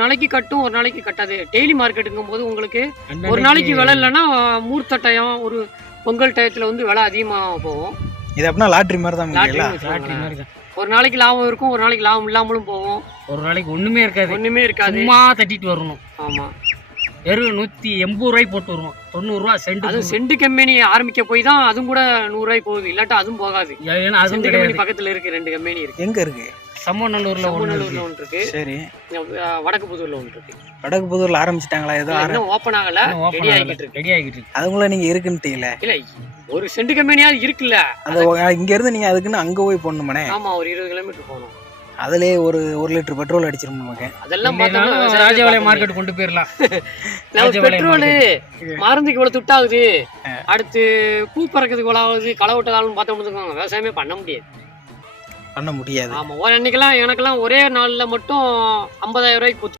நாளைக்கு கட்டும், ஒரு நாளைக்கு கட்டாது. டெய்லி மார்க்கெட்டுங்கும் போது உங்களுக்கு ஒரு நாளைக்கு விலை இல்லைன்னா மூர்த்த டயம், ஒரு பொங்கல் டயத்துல வந்து விலை அதிகமாக போகும். இது அப்படின்னா லாட்ரி மாதிரி தான். லாட்டரி மாதிரி தான். ஒரு நாளைக்கு லாபம் இருக்கும், ஒரு நாளைக்கு லாபம் இல்லாமலும் போகும். ஒரு நாளைக்கு ஒண்ணுமே இருக்காது. சும்மா தட்டிட்டு வரணும். ஆமா, வெறும் 180 ரூபாய் போட்டு வருவோம். 90 ரூபா சென்ட். அது சென்ட் கம்பெனி ஆரம்பிக்க போய் தான் அதுவும் கூட 100 ரூபாய் போகுது. இல்லாட்டா அதுவும் போகாது. ஏன்னா அதுவும் கிடையாது. பக்கத்துல இருக்கு 2 கம்பெனி இருக்கு. எங்க இருக்கு? சம்மநல்லூர்ல ஒன்று இருக்கு. சரி. வடக்கு புதூர்ல ஒன்று இருக்கு. வடக்கு புதூர்ல ஆரம்பிச்சிட்டாங்களா? ஏதோ இன்னும் ஓப்பன் ஆகல, ரெடி ஆகிட்டு இருக்கு. அதுக்குள்ள நீங்க இருக்குன்ட்டீங்களே. இல்ல, ஒரு சென்ட் கம்பெனியாவது இருக்குல்ல. அது இங்க இருந்து நீங்க அதுக்குன்னு அங்க போய் போடணுமானே? ஆமா, ஒரு 20 கிலோமீட்டர் போகணும். அதுலயே ஒரு 1 லிட்டர் பெட்ரோல் அடிச்சிரும் நமக்கு. அதெல்லாம் பார்த்தோம்னா ராஜபாளையம் மார்க்கெட் கொண்டு போயிடலாம். பெட்ரோல் மருந்துக்கு இவ்வளவு துட்டாகுது, அடுத்து பூ பறக்கிறதுக்கு இவ்வளவு ஆகுது, களை விட்டதாலும் பார்த்தோம்னு விவசாயமே பண்ண முடியாது. ஆமா, ஒரு அன்னைக்கெல்லாம் எனக்கெல்லாம் ஒரே நாள்ல மட்டும் 50,000 ரூபாய்க்கு